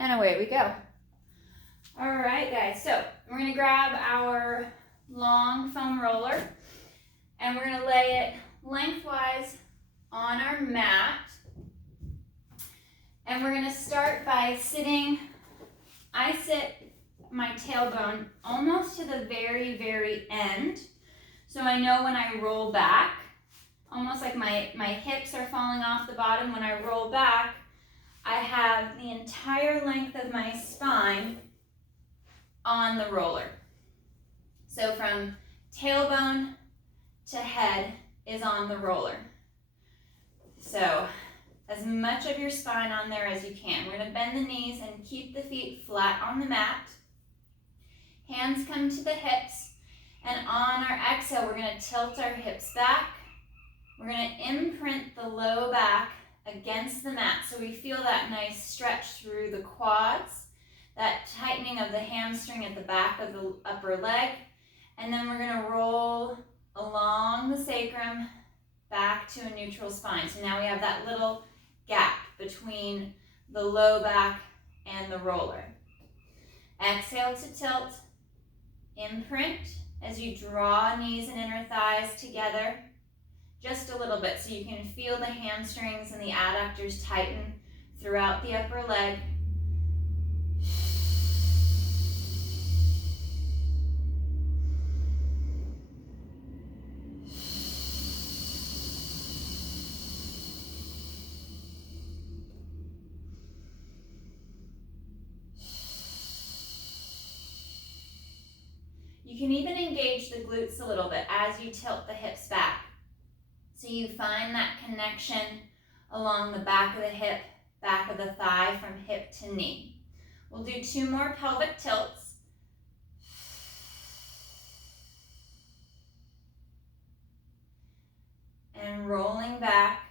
And away we go. All right, guys, so we're gonna grab our long foam roller and we're gonna lay it lengthwise on our mat. And we're gonna start by sitting, I sit my tailbone almost to the very, very end. So I know when I roll back, almost like my hips are falling off the bottom. When I roll back, I have the entire length of my spine on the roller. So from tailbone to head is on the roller. So as much of your spine on there as you can. We're gonna bend the knees and keep the feet flat on the mat. Hands come to the hips, and on our exhale, we're gonna tilt our hips back. We're gonna imprint the low back against the mat so we feel that nice stretch through the quads, that tightening of the hamstring at the back of the upper leg, and then we're gonna roll along the sacrum back to a neutral spine. So now we have that little gap between the low back and the roller. Exhale to tilt, imprint as you draw knees and inner thighs together just a little bit so you can feel the hamstrings and the adductors tighten throughout the upper leg. You can even engage the glutes a little bit as you tilt the hips back. So you find that connection along the back of the hip, back of the thigh from hip to knee. We'll do 2 more pelvic tilts. And rolling back.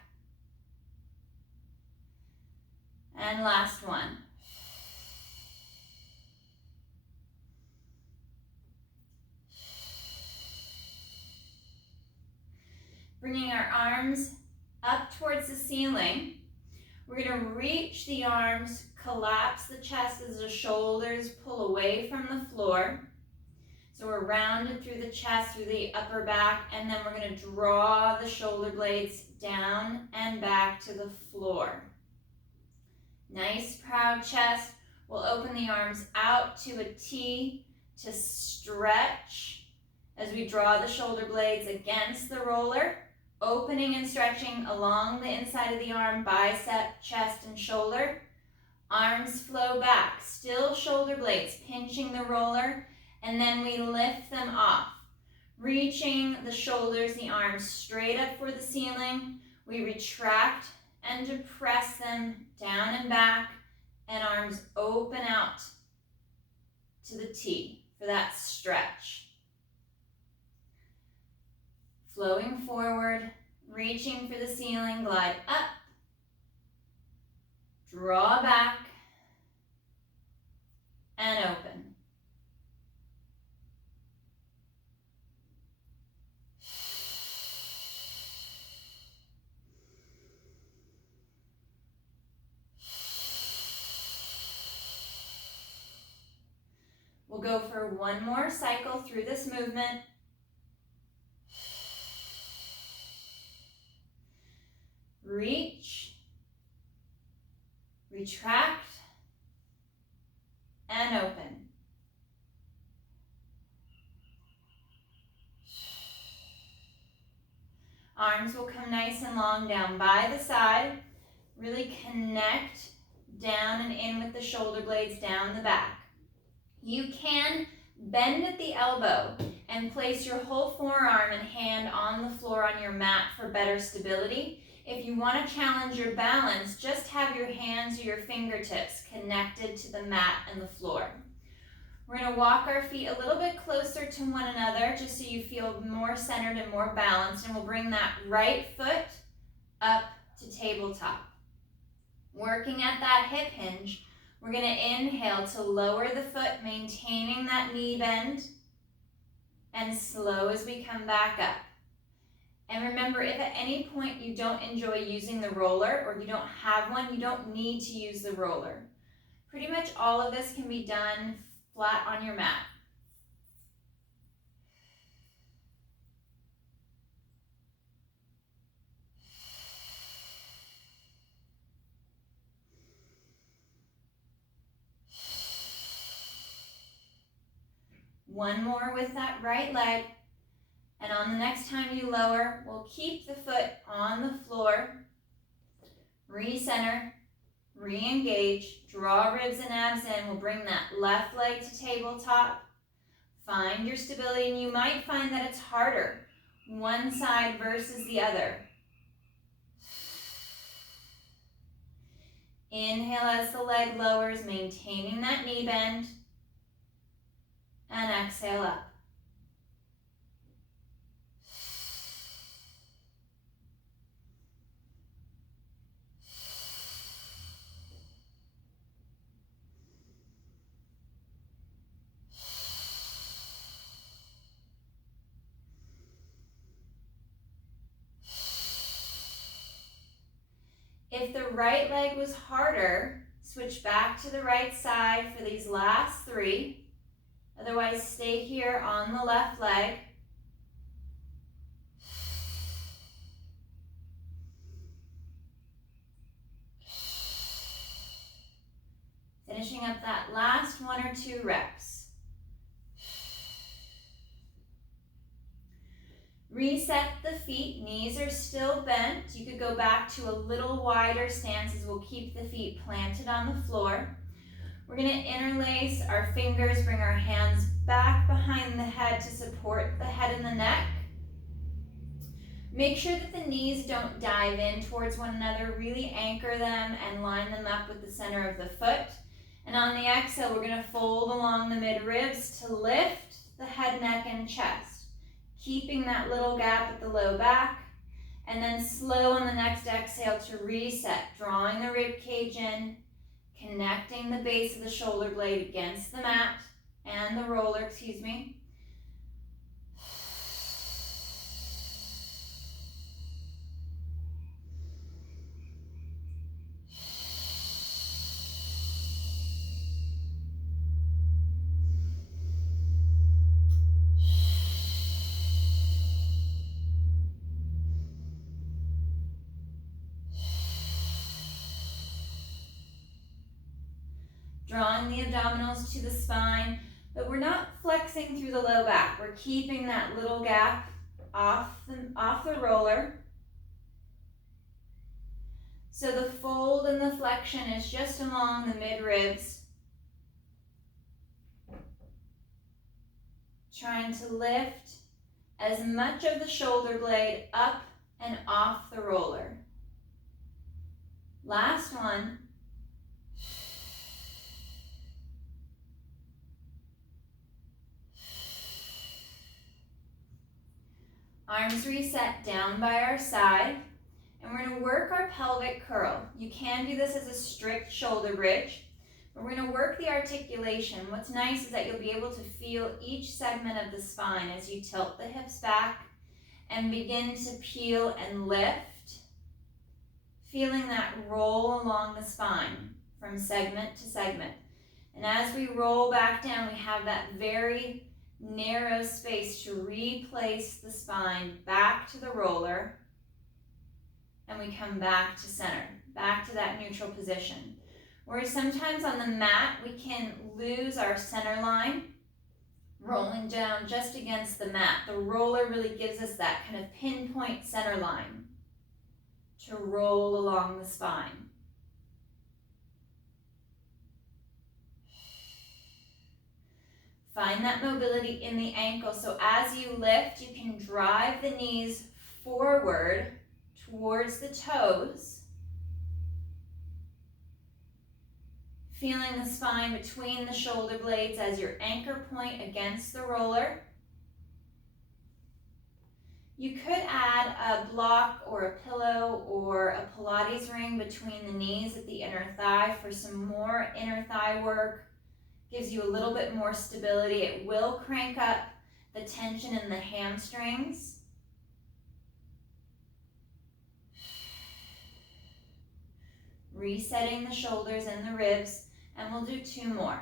And last one. Bringing our arms up towards the ceiling. We're going to reach the arms, collapse the chest as the shoulders pull away from the floor. So we're rounded through the chest, through the upper back, and then we're going to draw the shoulder blades down and back to the floor. Nice proud chest. We'll open the arms out to a T to stretch as we draw the shoulder blades against the roller. Opening and stretching along the inside of the arm, bicep, chest, and shoulder. Arms flow back, still shoulder blades pinching the roller, and then we lift them off. Reaching the shoulders, the arms straight up for the ceiling. We retract and depress them down and back, and arms open out to the T for that stretch. Flowing forward, reaching for the ceiling, glide up, draw back, and open. We'll go for 1 more cycle through this movement. Reach, retract, and open. Arms will come nice and long down by the side. Really connect down and in with the shoulder blades down the back. You can bend at the elbow and place your whole forearm and hand on the floor on your mat for better stability. If you want to challenge your balance, just have your hands or your fingertips connected to the mat and the floor. We're going to walk our feet a little bit closer to one another just so you feel more centered and more balanced, and we'll bring that right foot up to tabletop. Working at that hip hinge, we're going to inhale to lower the foot, maintaining that knee bend, and slow as we come back up. And remember, if at any point you don't enjoy using the roller or you don't have one, you don't need to use the roller. Pretty much all of this can be done flat on your mat. One more with that right leg. And on the next time you lower, we'll keep the foot on the floor. Recenter, re-engage, draw ribs and abs in. We'll bring that left leg to tabletop. Find your stability, and you might find that it's harder, one side versus the other. Inhale as the leg lowers, maintaining that knee bend. And exhale up. If the right leg was harder, switch back to the right side for these last three. Otherwise, stay here on the left leg. Finishing up that last 1 or 2 reps. Reset the feet, knees are still bent. You could go back to a little wider stance as we'll keep the feet planted on the floor. We're going to interlace our fingers, bring our hands back behind the head to support the head and the neck. Make sure that the knees don't dive in towards one another. Really anchor them and line them up with the center of the foot. And on the exhale, we're going to fold along the mid-ribs to lift the head, neck, and chest. Keeping that little gap at the low back, and then slow on the next exhale to reset, drawing the rib cage in, connecting the base of the shoulder blade against the mat and the roller, excuse me. Drawing the abdominals to the spine, but we're not flexing through the low back. We're keeping that little gap off the roller. So the fold and the flexion is just along the mid-ribs. Trying to lift as much of the shoulder blade up and off the roller. Last one. Arms reset down by our side, and we're going to work our pelvic curl. You can do this as a strict shoulder bridge, but we're going to work the articulation. What's nice is that you'll be able to feel each segment of the spine as you tilt the hips back and begin to peel and lift, feeling that roll along the spine from segment to segment. And as we roll back down, we have that very narrow space to replace the spine back to the roller, and we come back to center, back to that neutral position. Whereas sometimes on the mat, we can lose our center line, rolling down just against the mat. The roller really gives us that kind of pinpoint center line to roll along the spine. Find that mobility in the ankle. So as you lift, you can drive the knees forward towards the toes. Feeling the spine between the shoulder blades as your anchor point against the roller. You could add a block or a pillow or a Pilates ring between the knees at the inner thigh for some more inner thigh work. Gives you a little bit more stability. It will crank up the tension in the hamstrings. Resetting the shoulders and the ribs. And And we'll do 2 more.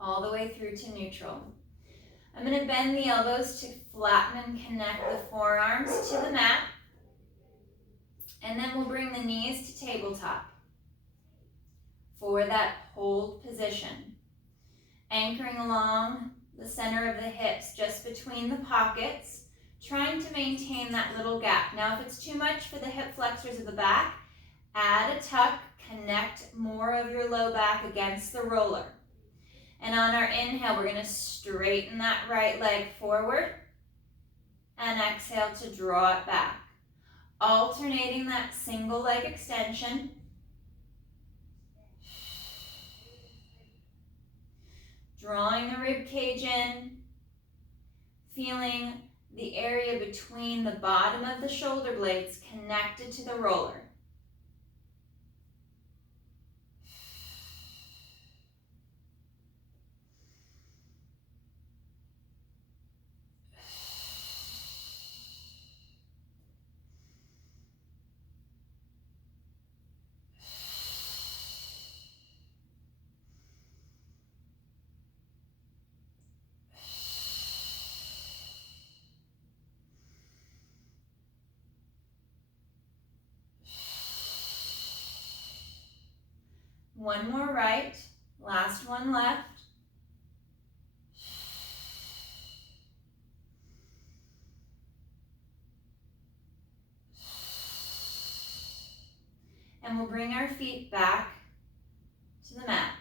All the way through to neutral. I'm going to bend the elbows to flatten and connect the forearms to the mat. And then we'll bring the knees to tabletop for that hold position. Anchoring along the center of the hips, just between the pockets, trying to maintain that little gap. Now, if it's too much for the hip flexors of the back, add a tuck, connect more of your low back against the roller. And on our inhale, we're going to straighten that right leg forward and exhale to draw it back. Alternating that single leg extension. Drawing the rib cage in, feeling the area between the bottom of the shoulder blades connected to the roller. One more right, last one left. And we'll bring our feet back to the mat.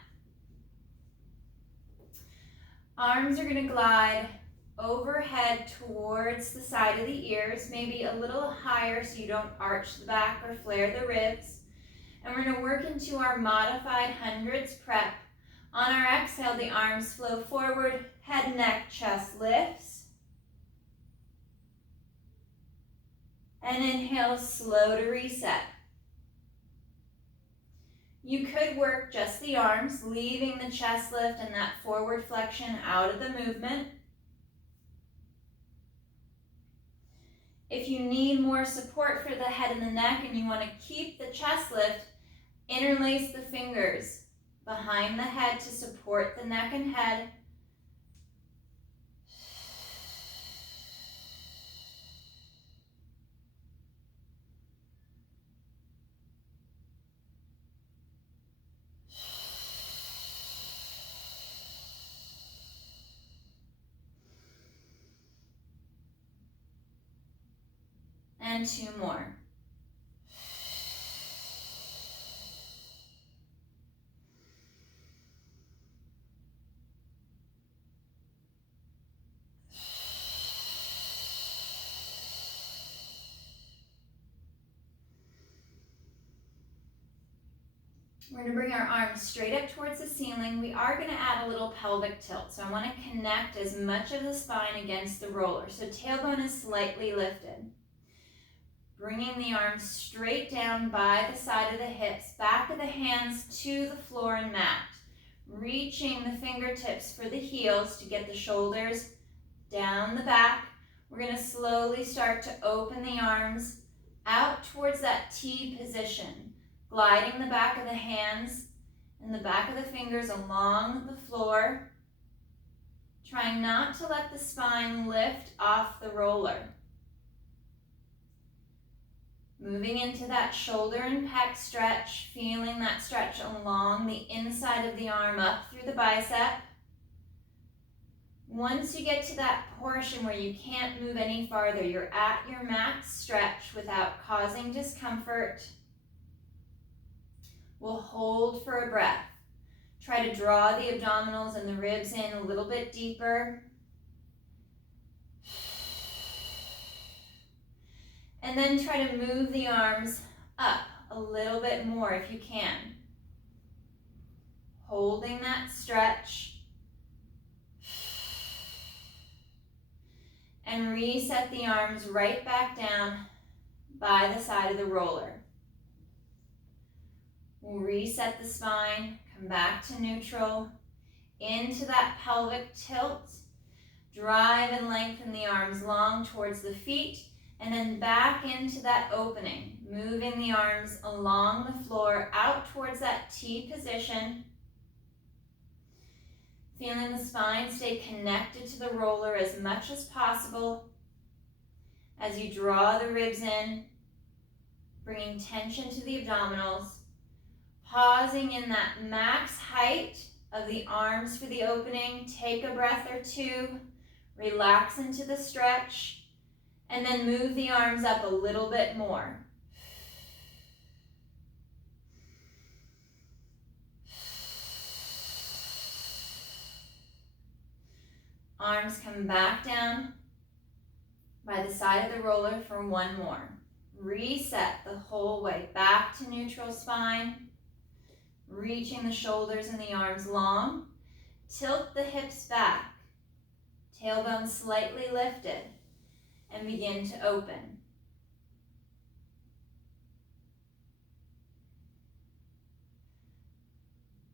Arms are going to glide overhead towards the side of the ears, maybe a little higher so you don't arch the back or flare the ribs. And we're going to work into our modified hundreds prep. On our exhale, the arms flow forward, head, neck, chest lifts. And inhale, slow to reset. You could work just the arms, leaving the chest lift and that forward flexion out of the movement. If you need more support for the head and the neck and you want to keep the chest lift, interlace the fingers behind the head to support the neck and head. And 2 more. We're going to bring our arms straight up towards the ceiling. We are going to add a little pelvic tilt. So I want to connect as much of the spine against the roller. So tailbone is slightly lifted. Bringing the arms straight down by the side of the hips, back of the hands to the floor and mat. Reaching the fingertips for the heels to get the shoulders down the back. We're going to slowly start to open the arms out towards that T position. Gliding the back of the hands and the back of the fingers along the floor. Trying not to let the spine lift off the roller. Moving into that shoulder and pec stretch, feeling that stretch along the inside of the arm up through the bicep. Once you get to that portion where you can't move any farther, you're at your max stretch without causing discomfort. We'll hold for a breath. Try to draw the abdominals and the ribs in a little bit deeper. And then try to move the arms up a little bit more if you can. Holding that stretch. And reset the arms right back down by the side of the roller. We'll reset the spine, Come back to neutral, into that pelvic tilt. Drive and lengthen the arms long towards the feet, and then back into that opening. Moving the arms along the floor, out towards that T position. Feeling the spine stay connected to the roller as much as possible. As you draw the ribs in, bringing tension to the abdominals. Pausing in that max height of the arms for the opening. Take a breath or two. Relax into the stretch. And then move the arms up a little bit more. Arms come back down by the side of the roller for one more. Reset the whole way back to neutral spine. Reaching the shoulders and the arms long. Tilt the hips back. Tailbone slightly lifted. And begin to open.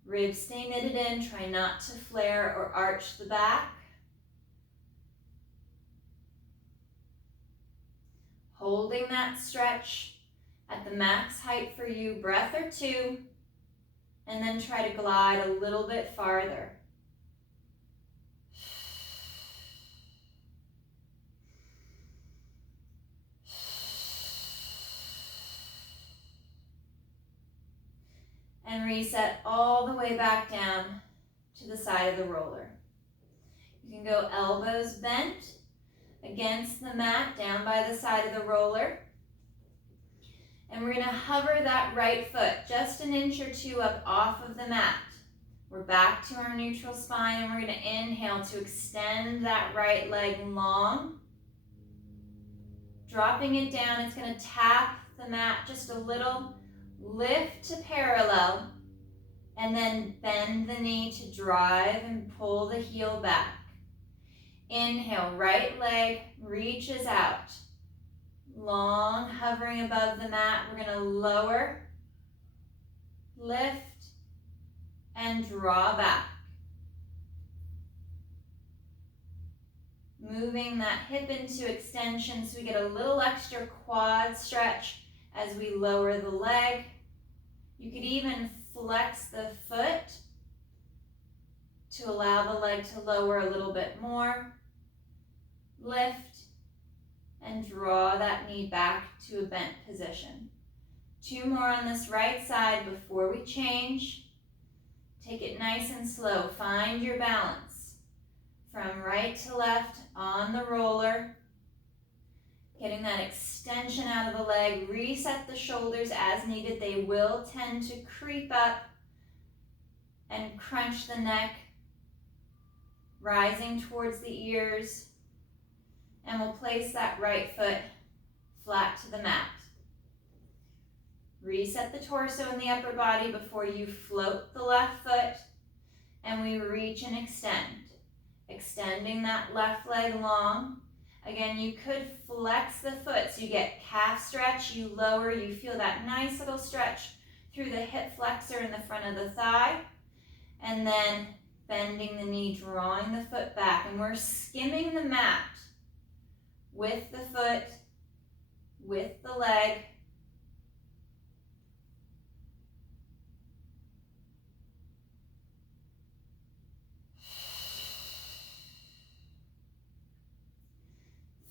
Ribs stay knitted in. Try not to flare or arch the back. Holding that stretch at the max height for you, breath or two, and then try to glide a little bit farther. And reset all the way back down to the side of the roller. You can go elbows bent against the mat, down by the side of the roller. And we're going to hover that right foot just an inch or two up off of the mat. We're back to our neutral spine, and we're going to inhale to extend that right leg long. Dropping it down, it's going to tap the mat just a little. Lift to parallel, and then bend the knee to drive and pull the heel back. Inhale, right leg reaches out. Long, hovering above the mat. We're going to lower, lift, and draw back. Moving that hip into extension so we get a little extra quad stretch as we lower the leg. You could even flex the foot to allow the leg to lower a little bit more. Lift and draw that knee back to a bent position. Two more on this right side before we change. Take it nice and slow. Find your balance from right to left on the roller. Getting that extension out of the leg. Reset the shoulders as needed. They will tend to creep up and crunch the neck. Rising towards the ears. And we'll place that right foot flat to the mat. Reset the torso and the upper body before you float the left foot. And we reach and extend. Extending that left leg long. Again, you could flex the foot so you get calf stretch, you lower, you feel that nice little stretch through the hip flexor in the front of the thigh. And then bending the knee, drawing the foot back. And we're skimming the mat with the foot, with the leg.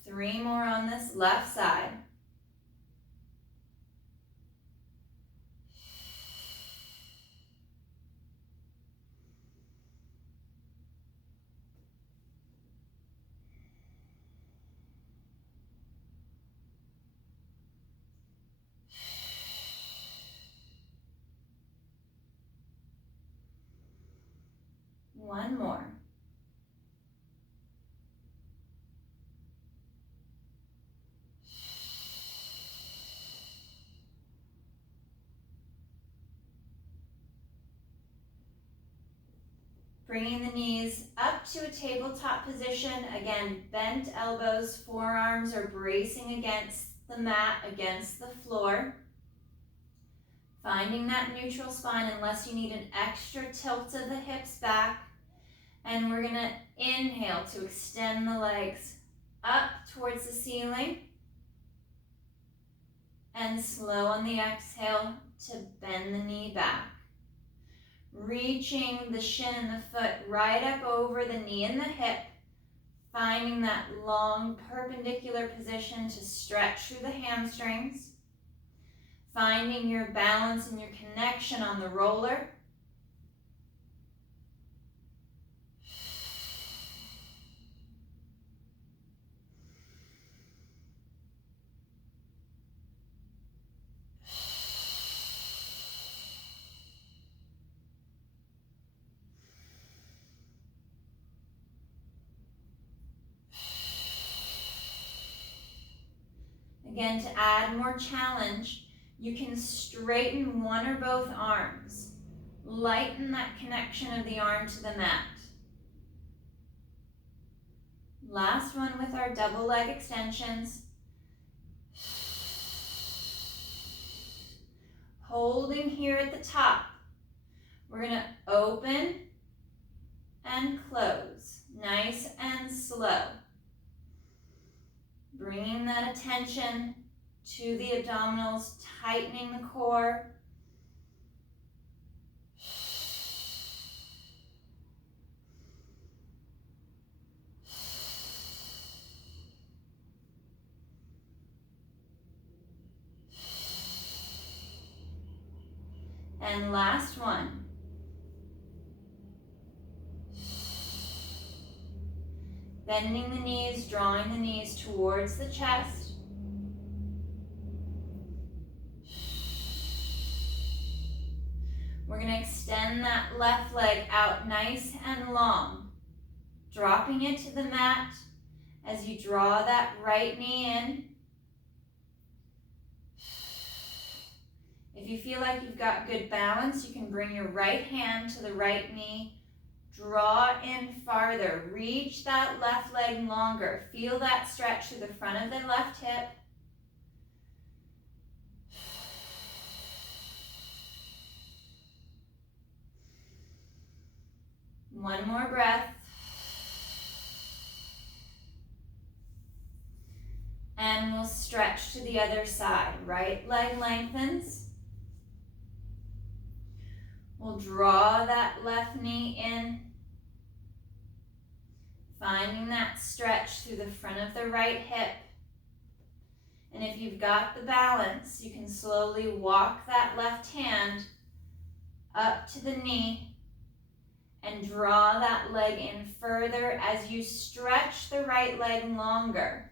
Three more on this left side. One more. Bringing the knees up to a tabletop position. Again, bent elbows, forearms are bracing against the mat, against the floor. Finding that neutral spine unless you need an extra tilt of the hips back. And we're gonna inhale to extend the legs up towards the ceiling. And slow on the exhale to bend the knee back. Reaching the shin and the foot right up over the knee and the hip. Finding that long perpendicular position to stretch through the hamstrings. Finding your balance and your connection on the roller. Again, to add more challenge, you can straighten one or both arms. Lighten that connection of the arm to the mat. Last one with our double leg extensions. Holding here at the top. We're going to open and close. Nice and slow. Bringing that attention to the abdominals, tightening the core. And last one. Bending the knees, drawing the knees towards the chest. We're going to extend that left leg out nice and long, dropping it to the mat as you draw that right knee in. If you feel like you've got good balance, you can bring your right hand to the right knee. Draw in farther. Reach that left leg longer. Feel that stretch through the front of the left hip. One more breath. And we'll stretch to the other side. Right leg lengthens. We'll draw that left knee in. Finding that stretch through the front of the right hip. And if you've got the balance, you can slowly walk that left hand up to the knee and draw that leg in further as you stretch the right leg longer.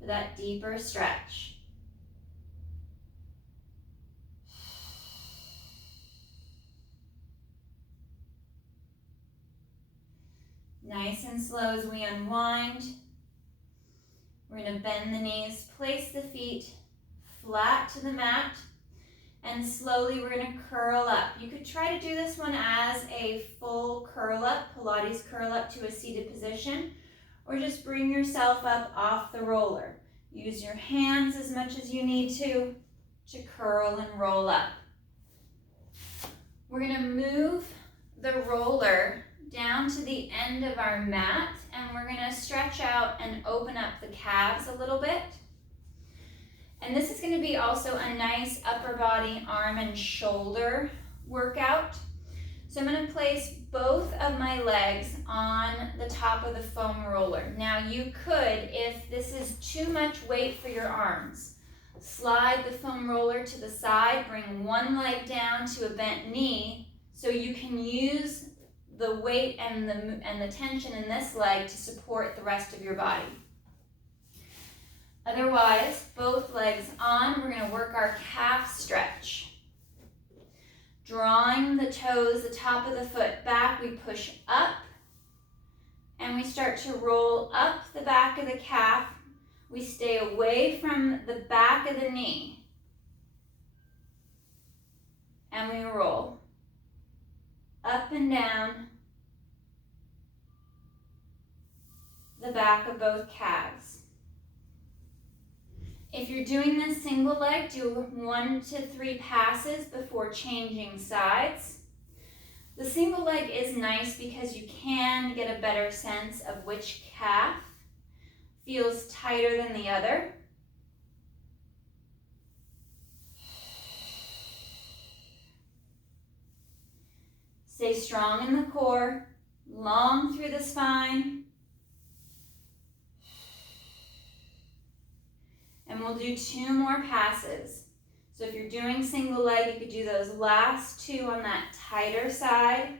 For that deeper stretch. Nice and slow as we unwind. We're going to bend the knees, place the feet flat to the mat, and slowly we're going to curl up. You could try to do this one as a full curl up, Pilates curl up to a seated position, or just bring yourself up off the roller. Use your hands as much as you need to curl and roll up. We're going to move the roller down to the end of our mat, and we're going to stretch out and open up the calves a little bit. And this is going to be also a nice upper body, arm and shoulder workout. So I'm going to place both of my legs on the top of the foam roller. Now you could, if this is too much weight for your arms, slide the foam roller to the side, bring one leg down to a bent knee so you can use the weight and the tension in this leg to support the rest of your body. Otherwise, both legs on, we're going to work our calf stretch. Drawing the toes, the top of the foot back, we push up and we start to roll up the back of the calf. We stay away from the back of the knee and we roll up and down, the back of both calves. If you're doing this single leg, do 1 to 3 passes before changing sides. The single leg is nice because you can get a better sense of which calf feels tighter than the other. Stay strong in the core, long through the spine. And we'll do 2 more passes. So if you're doing single leg, you could do those last 2 on that tighter side.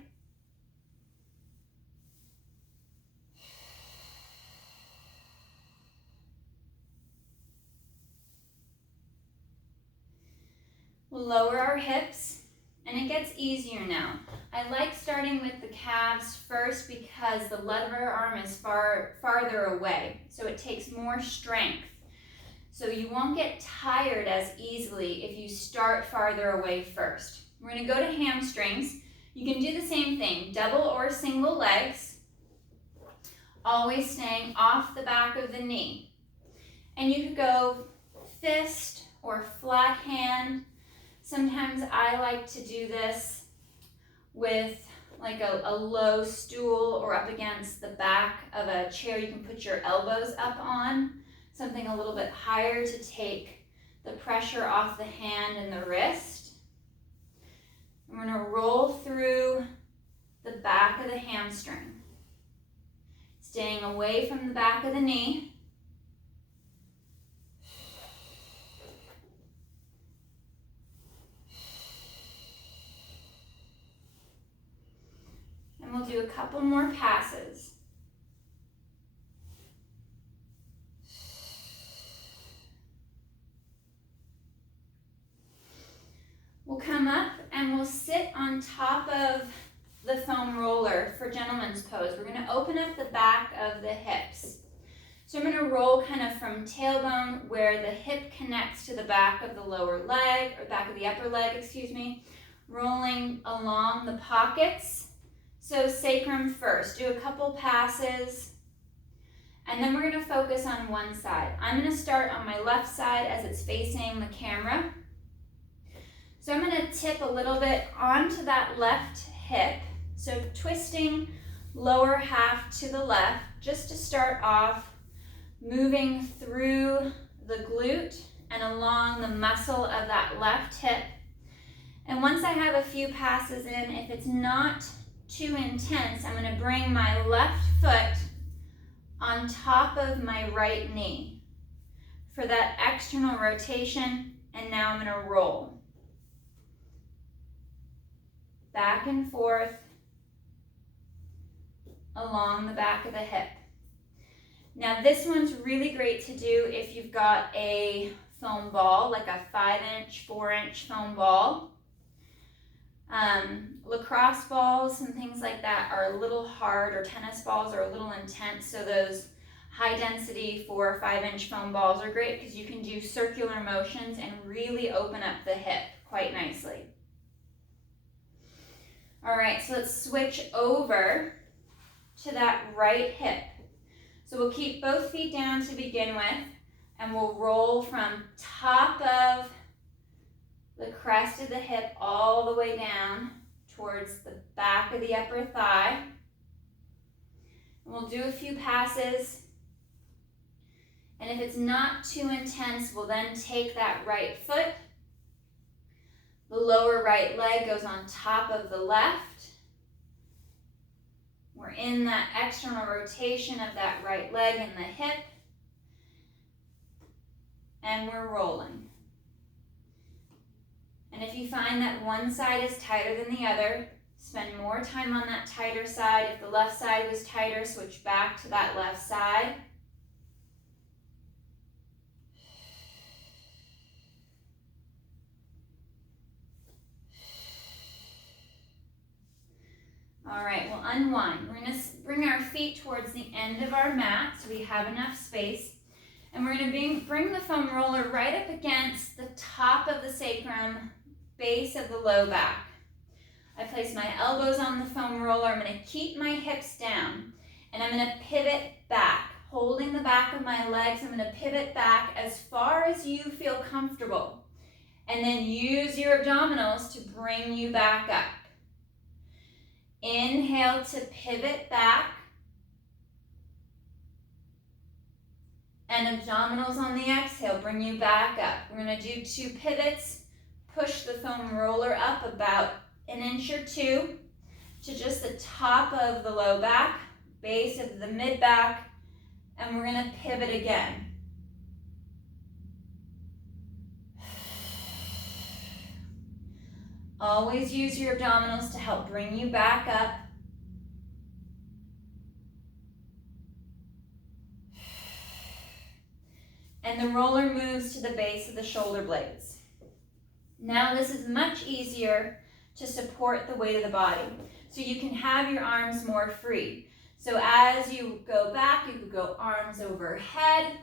We'll lower our hips, and it gets easier now. I like starting with the calves first because the lever arm is farther away, so it takes more strength. So you won't get tired as easily if you start farther away first. We're going to go to hamstrings. You can do the same thing, double or single legs, always staying off the back of the knee. And you could go fist or flat hand. Sometimes I like to do this with like a low stool or up against the back of a chair you can put your elbows up on. Something a little bit higher to take the pressure off the hand and the wrist. We're going to roll through the back of the hamstring, staying away from the back of the knee. And we'll do a couple more passes. We'll come up and we'll sit on top of the foam roller for gentleman's pose. We're going to open up the back of the hips. So I'm going to roll kind of from tailbone where the hip connects to the back of the lower leg, or back of the upper leg, excuse me, rolling along the pockets. So sacrum first. Do a couple passes, and then we're going to focus on one side. I'm going to start on my left side as it's facing the camera. So I'm going to tip a little bit onto that left hip. So twisting lower half to the left, just to start off, moving through the glute and along the muscle of that left hip. And once I have a few passes in, if it's not too intense, I'm going to bring my left foot on top of my right knee for that external rotation, and now I'm going to roll. Back and forth along the back of the hip. Now this one's really great to do if you've got a foam ball, like a 5-inch, 4-inch foam ball. Lacrosse balls and things like that are a little hard, or tennis balls are a little intense, so those high density 4 or 5-inch foam balls are great because you can do circular motions and really open up the hip quite nicely. All right, so let's switch over to that right hip. So we'll keep both feet down to begin with, and we'll roll from top of the crest of the hip all the way down towards the back of the upper thigh. And we'll do a few passes. And if it's not too intense, we'll then take that right foot. The lower right leg goes on top of the left. We're in that external rotation of that right leg and the hip. And we're rolling. And if you find that one side is tighter than the other, spend more time on that tighter side. If the left side was tighter, switch back to that left side. All right, we'll unwind. We're going to bring our feet towards the end of our mat so we have enough space. And we're going to bring the foam roller right up against the top of the sacrum, base of the low back. I place my elbows on the foam roller. I'm going to keep my hips down, and I'm going to pivot back. holding the back of my legs. I'm gonna pivot back as far as you feel comfortable. And then use your abdominals to bring you back up. Inhale to pivot back. And abdominals on the exhale, bring you back up. We're gonna do 2 pivots. Push the foam roller up about 1 inch or 2 to just the top of the low back, base of the mid back, and we're gonna pivot again. Always use your abdominals to help bring you back up. And the roller moves to the base of the shoulder blades. Now this is much easier to support the weight of the body. So you can have your arms more free. So as you go back, you could go arms overhead.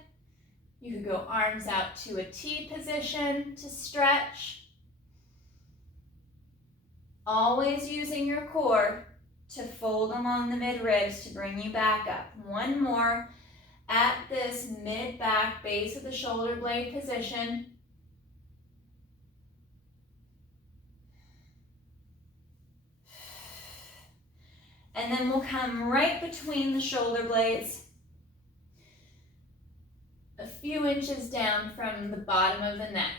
You could go arms out to a T position to stretch. Always using your core to fold along the mid-ribs to bring you back up. One more at this mid-back base of the shoulder blade position. And then we'll come right between the shoulder blades, a few inches down from the bottom of the neck.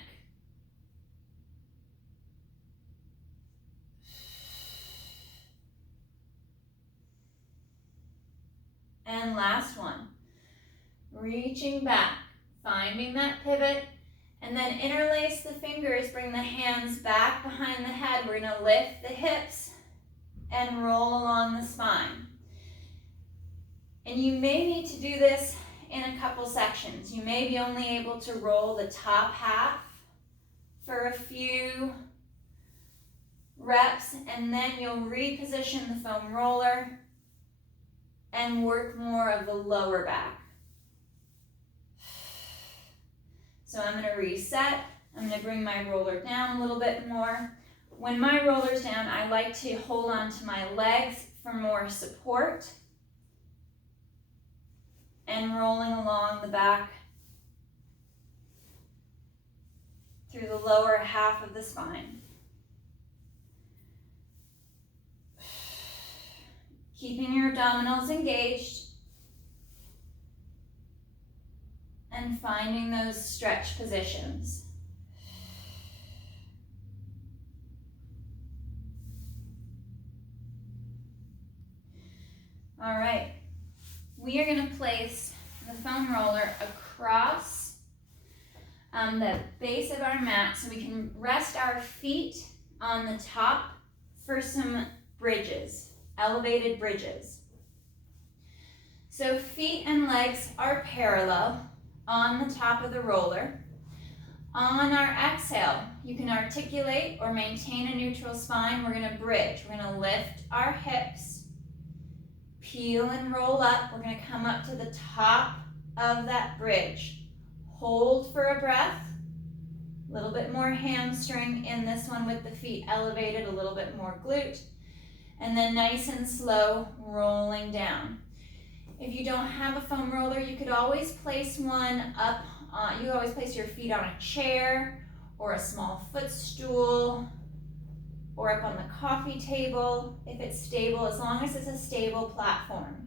And last one. Reaching back, finding that pivot, and then interlace the fingers, bring the hands back behind the head. We're gonna lift the hips and roll along the spine. And you may need to do this in a couple sections. You may be only able to roll the top half for a few reps, and then you'll reposition the foam roller and work more of the lower back. So I'm gonna reset. I'm gonna bring my roller down a little bit more. When my roller's down, I like to hold on to my legs for more support and rolling along the back through the lower half of the spine. Keeping your abdominals engaged and finding those stretch positions. All right, we are going to place the foam roller across the base of our mat so we can rest our feet on the top for some bridges, elevated bridges. So feet and legs are parallel on the top of the roller. On our exhale, you can articulate or maintain a neutral spine. We're going to bridge. We're going to lift our hips, peel and roll up. We're going to come up to the top of that bridge. Hold for a breath. A little bit more hamstring in this one with the feet elevated, a little bit more glute. And then nice and slow, rolling down. If you don't have a foam roller, you could always place one up. You always place your feet on a chair or a small footstool or up on the coffee table if it's stable, as long as it's a stable platform.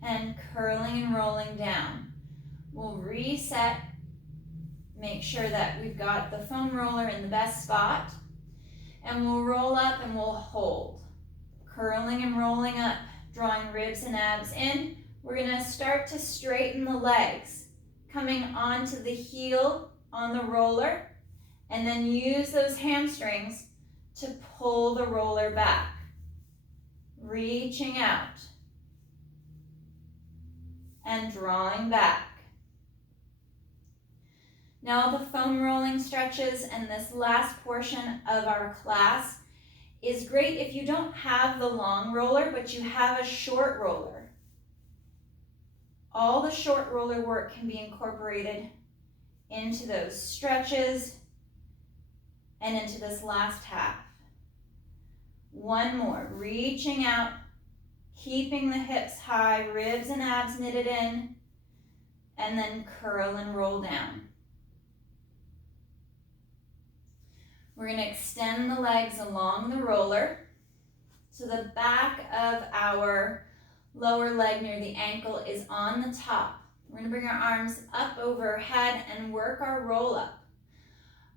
And curling and rolling down. We'll reset, make sure that we've got the foam roller in the best spot, and we'll roll up and we'll hold. Curling and rolling up, drawing ribs and abs in. We're gonna start to straighten the legs, coming onto the heel on the roller, and then use those hamstrings to pull the roller back, reaching out and drawing back. Now the foam rolling stretches and this last portion of our class is great if you don't have the long roller, but you have a short roller. All the short roller work can be incorporated into those stretches and into this last half. One more, reaching out, keeping the hips high, ribs and abs knitted in, and then curl and roll down. We're going to extend the legs along the roller. So the back of our lower leg near the ankle is on the top. We're going to bring our arms up overhead and work our roll up.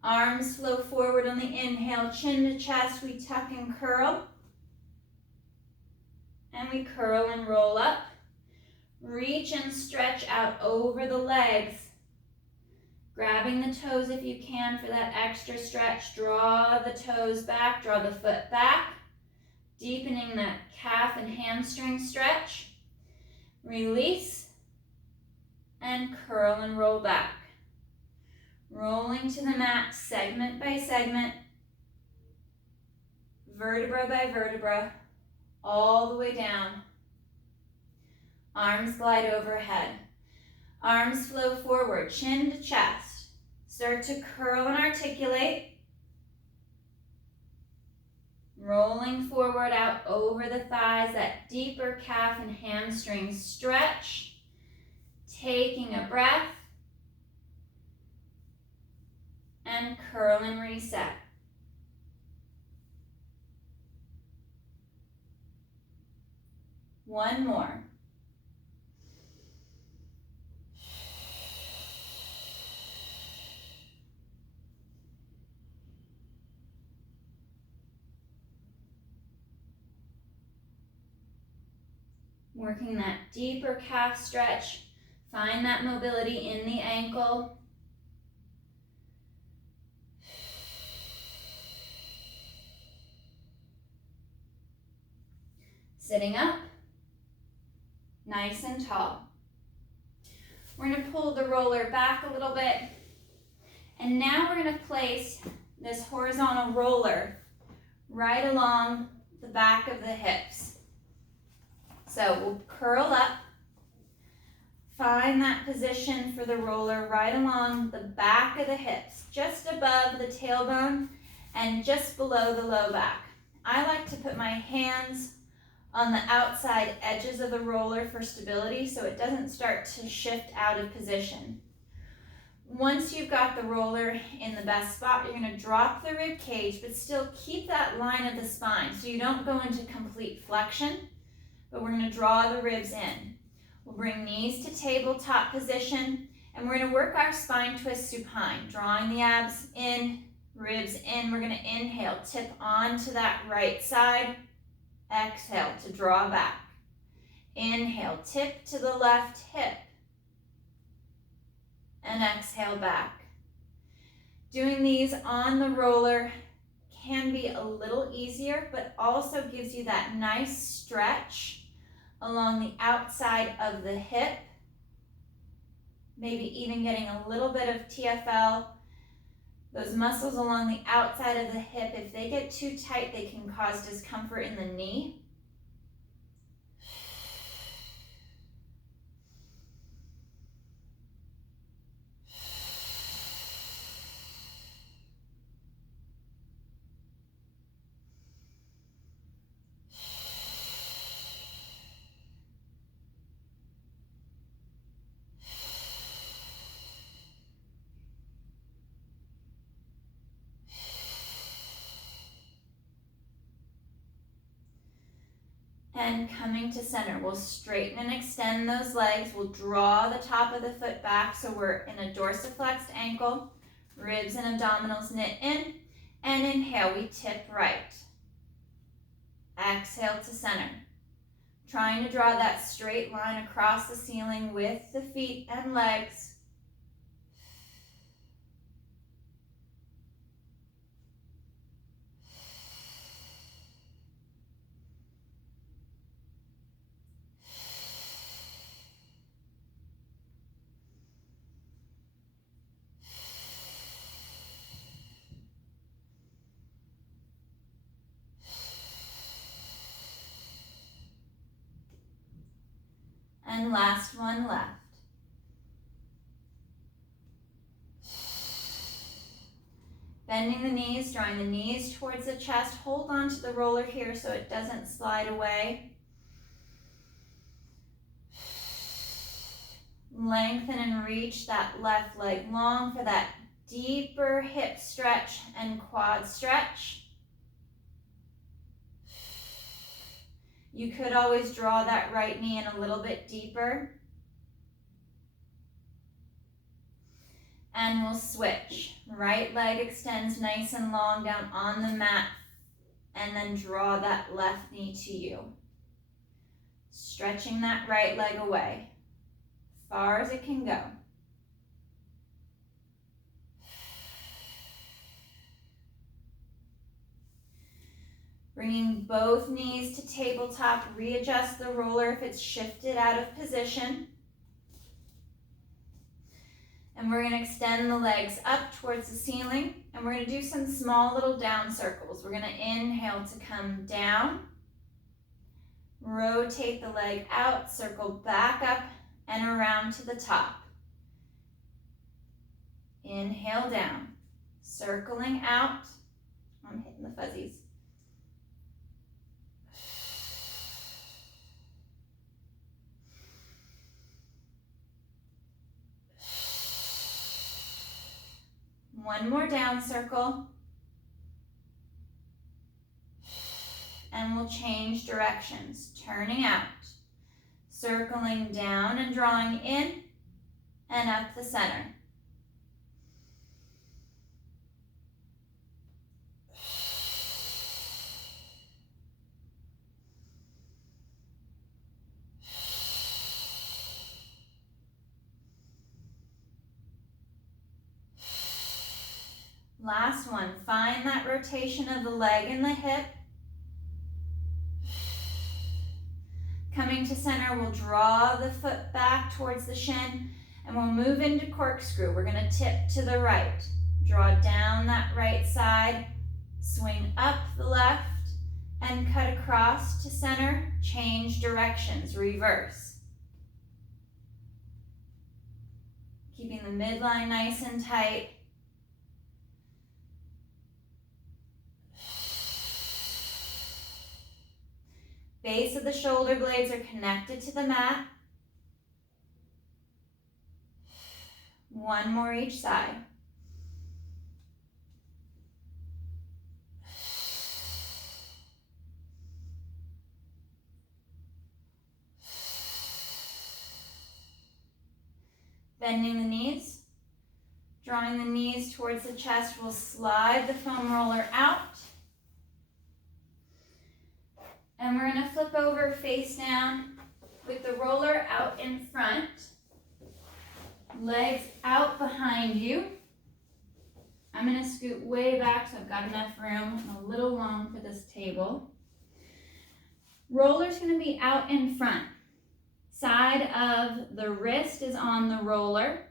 Arms flow forward on the inhale, chin to chest, we tuck and curl. And we curl and roll up. Reach and stretch out over the legs. Grabbing the toes if you can for that extra stretch. Draw the toes back, draw the foot back. Deepening that calf and hamstring stretch. Release and curl and roll back. Rolling to the mat segment by segment, vertebra by vertebra, all the way down. Arms glide overhead. Arms flow forward, chin to chest. Start to curl and articulate. Rolling forward out over the thighs, that deeper calf and hamstring stretch. Taking a breath. And curl and reset. One more. Working that deeper calf stretch. Find that mobility in the ankle. Sitting up, nice and tall. We're going to pull the roller back a little bit. And now we're going to place this horizontal roller right along the back of the hips. So we'll curl up. Find that position for the roller right along the back of the hips, just above the tailbone and just below the low back. I like to put my hands on the outside edges of the roller for stability so it doesn't start to shift out of position. Once you've got the roller in the best spot, you're going to drop the rib cage, but still keep that line of the spine so you don't go into complete flexion, but we're going to draw the ribs in. We'll bring knees to tabletop position, and we're going to work our spine twist supine, drawing the abs in, ribs in. We're going to inhale, tip onto that right side. Exhale to draw back. Inhale, tip to the left hip. And exhale back. Doing these on the roller can be a little easier, but also gives you that nice stretch along the outside of the hip. Maybe even getting a little bit of TFL. Those muscles along the outside of the hip, if they get too tight, they can cause discomfort in the knee. And coming to center, we'll straighten and extend those legs. We'll draw the top of the foot back so we're in a dorsiflexed ankle. Ribs and abdominals knit in. And inhale, we tip right. Exhale to center. Trying to draw that straight line across the ceiling with the feet and legs. And last one left. Bending the knees, drawing the knees towards the chest. Hold on to the roller here so it doesn't slide away. Lengthen and reach that left leg long for that deeper hip stretch and quad stretch. You could always draw that right knee in a little bit deeper. And we'll switch. Right leg extends nice and long down on the mat, and then draw that left knee to you. Stretching that right leg away, far as it can go. Bringing both knees to tabletop, readjust the roller if it's shifted out of position. And we're going to extend the legs up towards the ceiling, and we're going to do some small little down circles. We're going to inhale to come down, rotate the leg out, circle back up and around to the top. Inhale down, circling out. I'm hitting the fuzzies. One more down circle. And we'll change directions, turning out, circling down and drawing in and up the center. Last one, find that rotation of the leg and the hip. Coming to center, we'll draw the foot back towards the shin and we'll move into corkscrew. We're going to tip to the right. Draw down that right side, swing up the left and cut across to center. Change directions, reverse. Keeping the midline nice and tight. Base of the shoulder blades are connected to the mat. One more each side. Bending the knees. Drawing the knees towards the chest, we'll slide the foam roller out. And we're going to flip over face down with the roller out in front. Legs out behind you. I'm going to scoot way back so I've got enough room. I'm a little long for this table. Roller's going to be out in front. Side of the wrist is on the roller.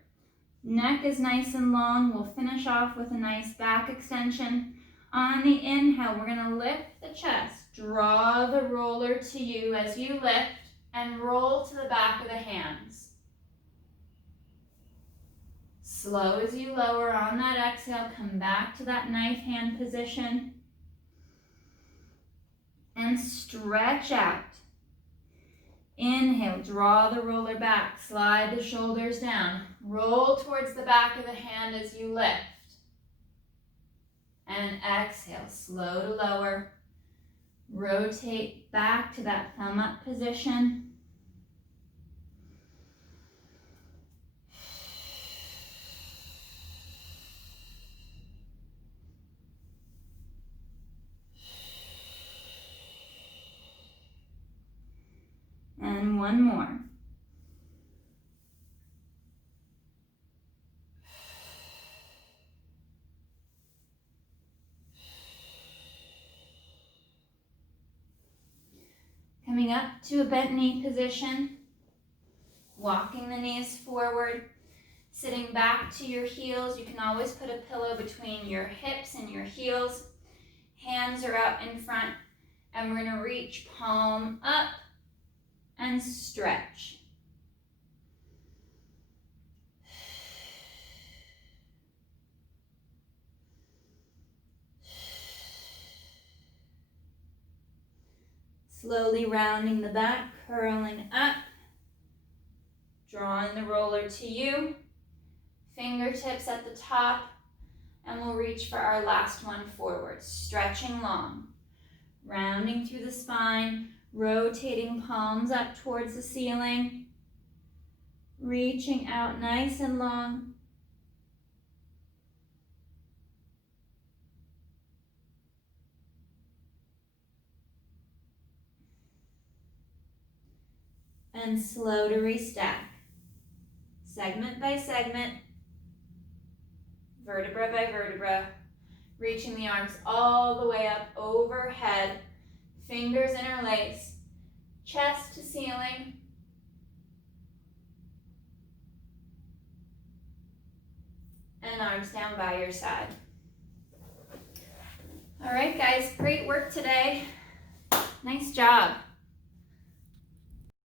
Neck is nice and long. We'll finish off with a nice back extension. On the inhale, we're going to lift the chest. Draw the roller to you as you lift and roll to the back of the hands. Slow as you lower on that exhale, come back to that knife hand position and stretch out. Inhale, draw the roller back, slide the shoulders down, roll towards the back of the hand as you lift. And exhale, slow to lower. Rotate back to that thumb up position. And one more. Coming up to a bent knee position, walking the knees forward, sitting back to your heels. You can always put a pillow between your hips and your heels. Hands are out in front, and we're going to reach palm up and stretch. Slowly rounding the back, curling up, drawing the roller to you. Fingertips at the top, and we'll reach for our last one forward, stretching long. Rounding through the spine, rotating palms up towards the ceiling. Reaching out nice and long. And slow to restack. Segment by segment, vertebra by vertebra, reaching the arms all the way up overhead, fingers interlace, chest to ceiling. And arms down by your side. All right, guys, great work today. Nice job.